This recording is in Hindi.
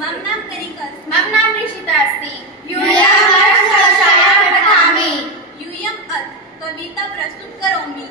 मम नाम कनिका मम नाम ऋषिता अस्ति। यूयम् कक्षायां पठामि। यूयम् अत्र कविता प्रस्तुत करोमि।